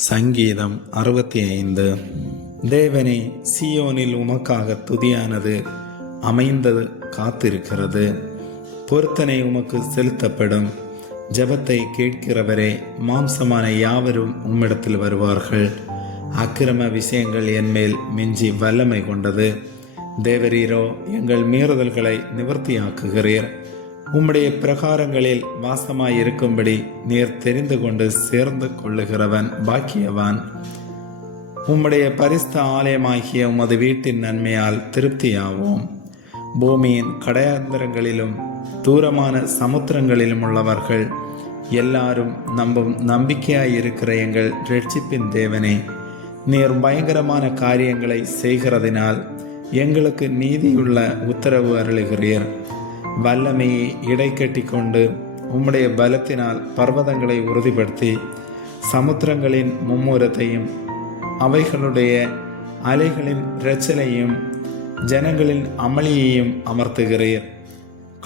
சங்கீதம் அறுபத்தி ஐந்து தேவனே சியோனில் உமக்காக துதியானது அமைந்தது காத்திருக்கிறது. பொருத்தனை உமக்கு செலுத்தப்படும். ஜெபத்தை கேட்கிறவரே மாம்சமான யாவரும் உம்மிடத்தில் வருவார்கள். அக்கிரம விஷயங்கள் என்மேல் மிஞ்சி வல்லமை கொண்டது. தேவரீரோ எங்கள் மீறுதல்களை நிவர்த்தியாக்குகிறீர். உம்முடைய பிரகாரங்களில் வாசமாயிருக்கும்படி நீர் தெரிந்து கொண்டு சேர்ந்து கொள்ளுகிறவன் பாக்கியவான். உம்முடைய பரிஸ்த ஆலயமாகிய உமது வீட்டின் நன்மையால் திருப்தியாவோம். பூமியின் கடையாந்திரங்களிலும் தூரமான சமுத்திரங்களிலும் உள்ளவர்கள் எல்லாரும் நம்பும் நம்பிக்கையாயிருக்கிற எங்கள் ரட்சிப்பின் தேவனே நீர் பயங்கரமான காரியங்களை செய்கிறதினால் எங்களுக்கு நீதியுள்ள உத்தரவு அருளுகிறீர். வல்லமையை இடைக்கட்டி கொண்டு உம்முடைய பலத்தினால் பர்வதங்களை உறுதிப்படுத்தி சமுத்திரங்களின் மும்முரத்தையும் அவைகளுடைய அலைகளின் இரச்சலையும் ஜனங்களின் அமளியையும் அமர்த்துகிறீர்.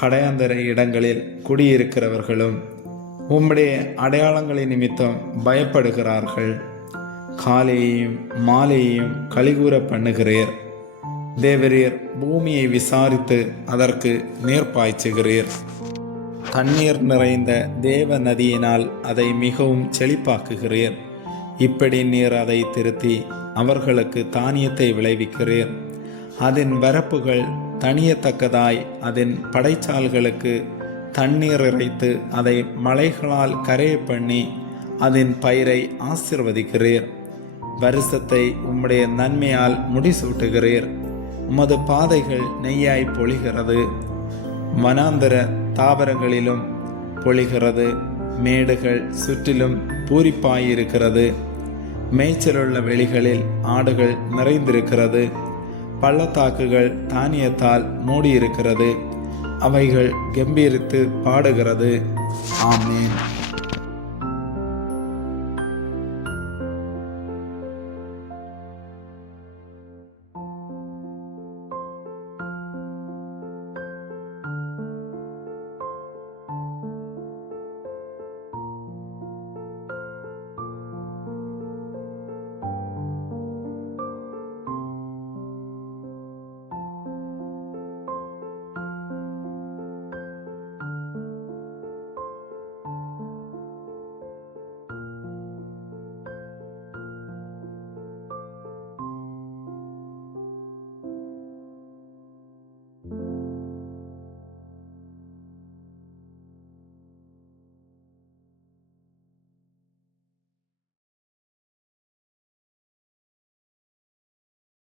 கடையாந்தர இடங்களில் குடியிருக்கிறவர்களும் உம்முடைய அடையாளங்களின் நிமித்தம் பயப்படுகிறார்கள். காலையையும் மாலையையும் கலிகூற பண்ணுகிறீர். தேவரீர் பூமியை விசாரித்து அதற்கு நீர் பாய்ச்சுகிறீர் தண்ணீர் நிறைந்த தேவ நதியினால் அதை மிகவும் செழிப்பாக்குகிறீர். இப்படி நீர் அதை திருத்தி அவர்களுக்கு தானியத்தை விளைவிக்கிறீர். அதன் வரப்புகள் தணியத்தக்கதாய் அதன் படைச்சால்களுக்கு தண்ணீர் இறைத்து அதை மலைகளால் கரைய பண்ணி அதன் பயிரை ஆசிர்வதிக்கிறீர். வருஷத்தை உம்முடைய நன்மையால் முடிசூட்டுகிறீர். உமது பாதைகள் நெய்யாய் பொழிகிறது. வனாந்தர தாவரங்களிலும் பொழிகிறது. மேடுகள் சுற்றிலும் பூரிப்பாயிருக்கிறது. மேய்ச்சலுள்ள வெளிகளில் ஆடுகள் நிறைந்திருக்கிறது. பள்ளத்தாக்குகள் தானியத்தால் மூடியிருக்கிறது. அவைகள் கம்பீரித்து பாடுகிறது. ஆமேன்.